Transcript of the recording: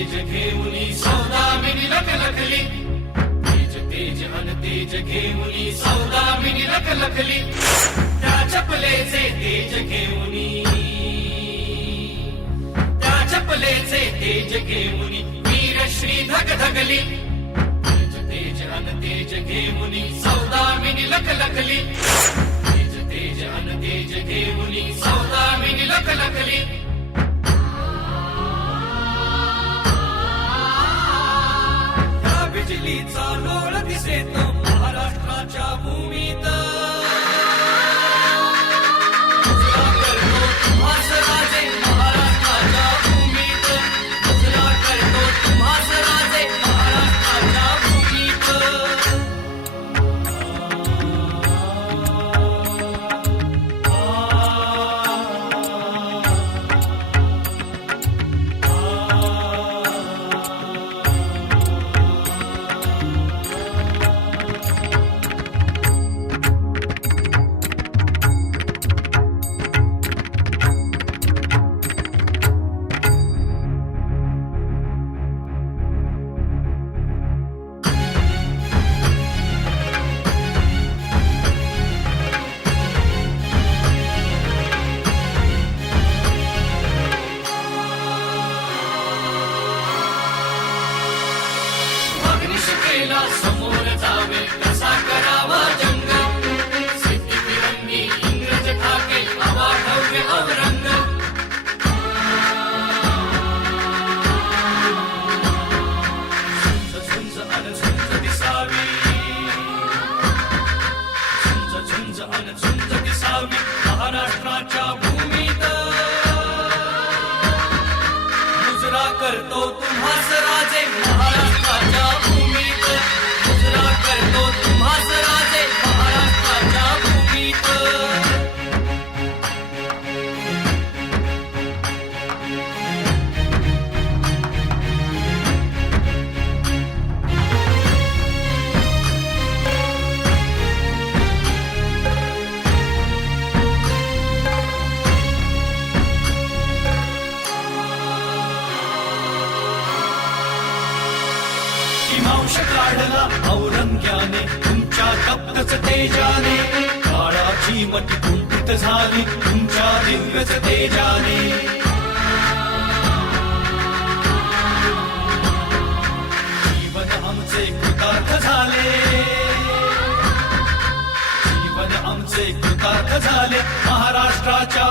तेज घेऊनी सौदामिनी लखलखली तेज तेज अन तेज घेऊनी सौदामिनी लखलखली त्या चपलेचे तेज घेऊनी. त्या चपलेचे तेज घेऊनी वीर श्री धग धगली. तेज तेज अन तेज घेऊनी सौदामिनी लखलखली तेज तेज अन तेज घेऊनी सौदा बिजलीचा लोळ दिसेत. महाराष्ट्राच्या भूमीत महाराष्ट्राच्या भूमीत. गुजरा करतो तुम्हास काढला औरंग्याने तुमच्या तप्तच तेजाने. काळाची मती कुंठित झाली तुमच्या दिव्यच तेजाने. जीवन आमचे कृतार्थ झाले. जीवन आमचे कृतार्थ झाले. महाराष्ट्राच्या